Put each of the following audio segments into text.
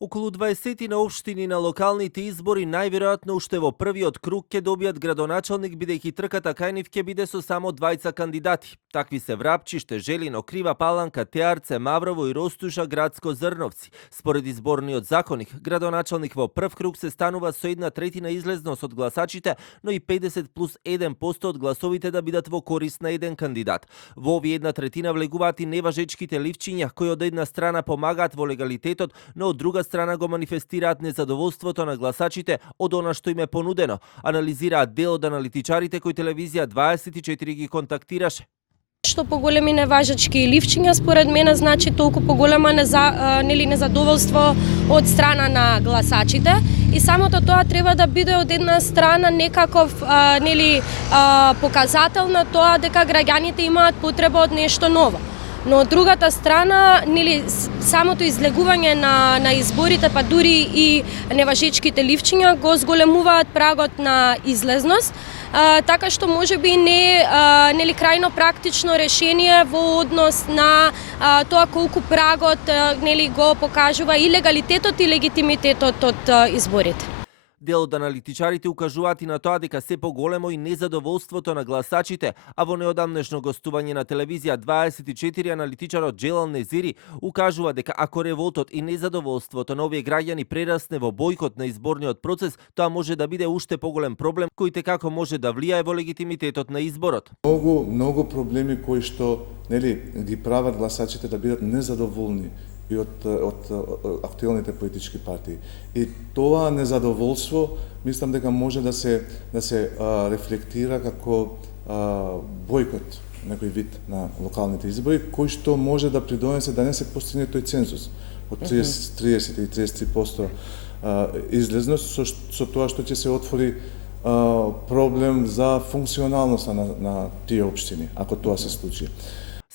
Околу 20 на општини на локалните избори најверојатно уште во првиот круг ќе добијат градоначалник, бидејќи трката кај нив ќе биде со само двајца кандидати. Такви се Врапчиште, Желино, Крива Паланка, Теарце, Маврово и Ростуша, Градско, Зрновци. Според изборниот законник, градоначалник во прв круг се станува со 1/3 излезност од гласачите, но и 50 плюс 1% од гласовите да бидат во корист на еден кандидат. Во овие 1/3 влегуваат и неважечките ливчиња, кои од една страна помагаат во легалитетот, но од друга страна го манифестираат незадоволството на гласачите од она што им е понудено, анализираат дел од аналитичарите кои телевизија 24 ги контактираше. Што поголеми неважачки ливчиња, според мене, значи толку поголема незадоволство од страна на гласачите, и самото тоа треба да биде од една страна некаков показател на тоа дека граѓаните имаат потреба од нешто ново. Но од другата страна, самото излегување на изборите, па дури и неважечките ливчиња го зголемуваат прагот на излезност, така што можеби не крајно практично решение во однос на тоа колку прагот го покажува и легалитетот и легитимитетот од изборите. Дел од аналитичарите укажуваат и на тоа дека се поголемо и незадоволството на гласачите, а во неодамнешно гостување на телевизија 24 аналитичарот Джелал Незири укажува дека ако револтот и незадоволството на овие граѓани прерасне во бојкот на изборниот процес, тоа може да биде уште поголем проблем кој како може да влијае во легитимитетот на изборот. Многу проблеми кои што ги прават гласачите да бидат незадоволни и од актуелните политички партии. И тоа незадоволство, мислам дека може да се рефлектира како бојкот, некој вид на локалните избори, кој што може да придонесе да не се постигне тој цензус од 30 и 33% излезност, со тоа што ќе се отвори проблем за функционалноста на тие општини, ако тоа се случи.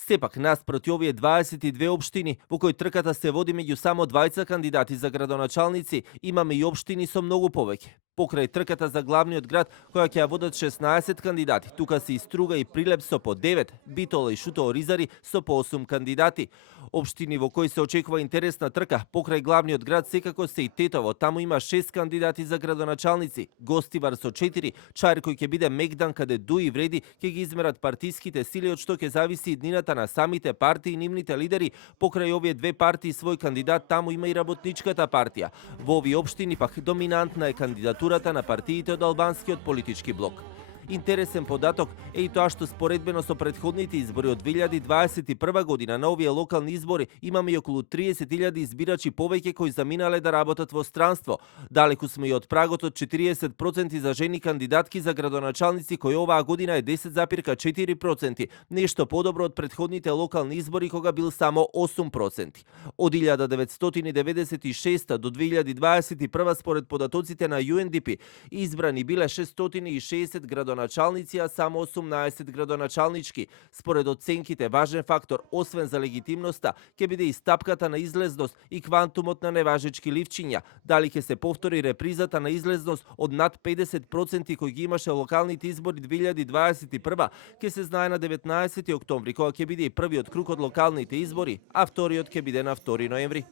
Сепак, наспроти овие 22 општини, во кои трката се води меѓу само двајца кандидати за градоначалници, имаме и општини со многу повеќе. Покрај трката за главниот град, која ќе ја водат 16 кандидати, тука се и Струга и Прилеп со по 9, Битола и Шутово Ризари со по 8 кандидати. Општини во кои се очекува интересна трка, покрај главниот град секако се и Тетово, таму има 6 кандидати за градоначалници, Гостивар со 4, Чаир кој ќе биде мегдан каде дуи вреди, ќе ги измерат партиските сили, од што ќе зависи и днината на самите партии и нивните лидери. Покрај овие две партии свој кандидат, таму има и Работничката партија. Во овие општини пак доминантна е кандидатурата на партиите од албанскиот политички блок. Интересен податок е и тоа што споредбено со претходните избори од 2021 година на овие локални избори имаме и околу 30.000 избирачи повеќе кои заминале да работат во странство. Далеку сме и од прагот од 40% за жени кандидатки за градоначалници кој оваа година е 10,4%, нешто подобро од претходните локални избори кога бил само 8%. Од 1996 до 2021 според податоците на UNDP избрани биле 660 градоначалници, а само 18 градоначалнички. Според оценките, важен фактор, освен за легитимноста, ќе биде и стапката на излезност и квантумот на неважечки ливчиња. Дали ќе се повтори репризата на излезност од над 50% кои ги имаше локалните избори 2021, ќе се знае на 19 октомври, кога ќе биде и првиот круг од локалните избори, а вториот ќе биде на 2 ноември.